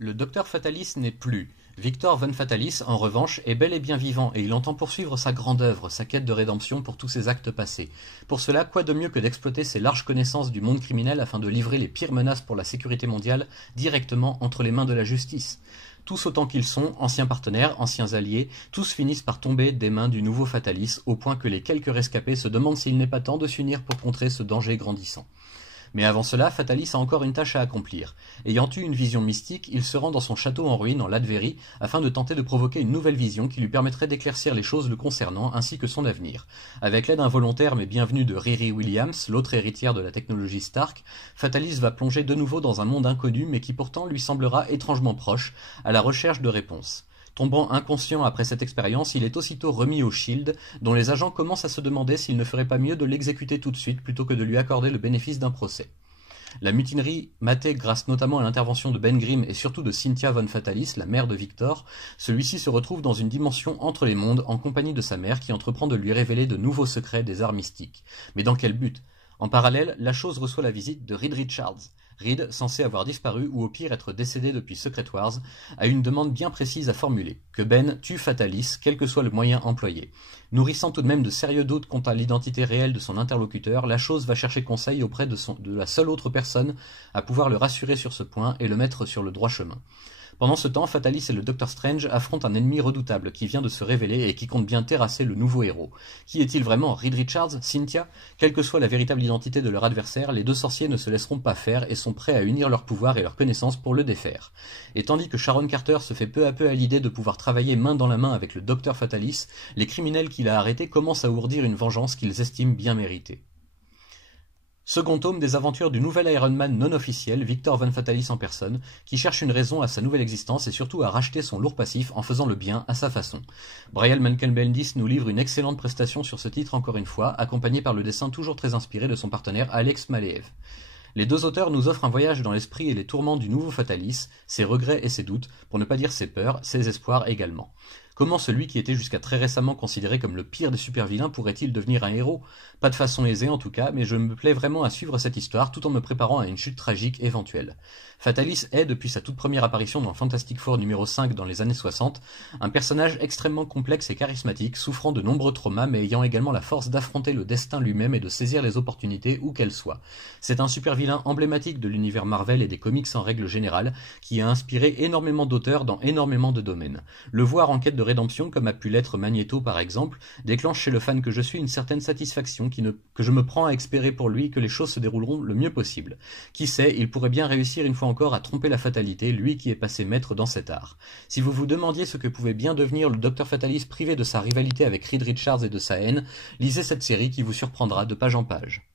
Le docteur Fatalis n'est plus. Victor Von Fatalis, en revanche, est bel et bien vivant et il entend poursuivre sa grande œuvre, sa quête de rédemption pour tous ses actes passés. Pour cela, quoi de mieux que d'exploiter ses larges connaissances du monde criminel afin de livrer les pires menaces pour la sécurité mondiale directement entre les mains de la justice. Tous autant qu'ils sont, anciens partenaires, anciens alliés, tous finissent par tomber des mains du nouveau Fatalis, au point que les quelques rescapés se demandent s'il n'est pas temps de s'unir pour contrer ce danger grandissant. Mais avant cela, Fatalis a encore une tâche à accomplir. Ayant eu une vision mystique, il se rend dans son château en ruine en Latverie afin de tenter de provoquer une nouvelle vision qui lui permettrait d'éclaircir les choses le concernant ainsi que son avenir. Avec l'aide involontaire mais bienvenue de Riri Williams, l'autre héritière de la technologie Stark, Fatalis va plonger de nouveau dans un monde inconnu mais qui pourtant lui semblera étrangement proche, à la recherche de réponses. Tombant inconscient après cette expérience, il est aussitôt remis au Shield, dont les agents commencent à se demander s'il ne ferait pas mieux de l'exécuter tout de suite plutôt que de lui accorder le bénéfice d'un procès. La mutinerie, matée grâce notamment à l'intervention de Ben Grimm et surtout de Cynthia Von Fatalis, la mère de Victor, celui-ci se retrouve dans une dimension entre les mondes en compagnie de sa mère qui entreprend de lui révéler de nouveaux secrets des arts mystiques. Mais dans quel but ? En parallèle, la chose reçoit la visite de Reed Richards. Reed, censé avoir disparu ou au pire être décédé depuis Secret Wars, a une demande bien précise à formuler, que Ben tue Fatalis, quel que soit le moyen employé. Nourrissant tout de même de sérieux doutes quant à l'identité réelle de son interlocuteur, la chose va chercher conseil auprès de la seule autre personne à pouvoir le rassurer sur ce point et le mettre sur le droit chemin. Pendant ce temps, Fatalis et le Docteur Strange affrontent un ennemi redoutable qui vient de se révéler et qui compte bien terrasser le nouveau héros. Qui est-il vraiment ? Reed Richards ? Cynthia ? Quelle que soit la véritable identité de leur adversaire, les deux sorciers ne se laisseront pas faire et sont prêts à unir leur pouvoir et leurs connaissances pour le défaire. Et tandis que Sharon Carter se fait peu à peu à l'idée de pouvoir travailler main dans la main avec le Docteur Fatalis, les criminels qu'il a arrêtés commencent à ourdir une vengeance qu'ils estiment bien méritée. Second tome des aventures du nouvel Iron Man non officiel, Victor Von Fatalis en personne, qui cherche une raison à sa nouvelle existence et surtout à racheter son lourd passif en faisant le bien à sa façon. Brian Michael Bendis nous livre une excellente prestation sur ce titre encore une fois, accompagné par le dessin toujours très inspiré de son partenaire Alex Maleev. Les deux auteurs nous offrent un voyage dans l'esprit et les tourments du nouveau Fatalis, ses regrets et ses doutes, pour ne pas dire ses peurs, ses espoirs également. Comment celui qui était jusqu'à très récemment considéré comme le pire des super-vilains pourrait-il devenir un héros ? Pas de façon aisée en tout cas, mais je me plais vraiment à suivre cette histoire tout en me préparant à une chute tragique éventuelle. Fatalis est, depuis sa toute première apparition dans Fantastic Four numéro 5 dans les années 60, un personnage extrêmement complexe et charismatique, souffrant de nombreux traumas mais ayant également la force d'affronter le destin lui-même et de saisir les opportunités où qu'elles soient. C'est un super-vilain emblématique de l'univers Marvel et des comics en règle générale, qui a inspiré énormément d'auteurs dans énormément de domaines. Le voir en quête de rédemption, comme a pu l'être Magneto par exemple, déclenche chez le fan que je suis une certaine satisfaction que je me prends à espérer pour lui que les choses se dérouleront le mieux possible. Qui sait, il pourrait bien réussir une fois encore à tromper la fatalité, lui qui est passé maître dans cet art. Si vous vous demandiez ce que pouvait bien devenir le Dr Fatalis privé de sa rivalité avec Reed Richards et de sa haine, lisez cette série qui vous surprendra de page en page.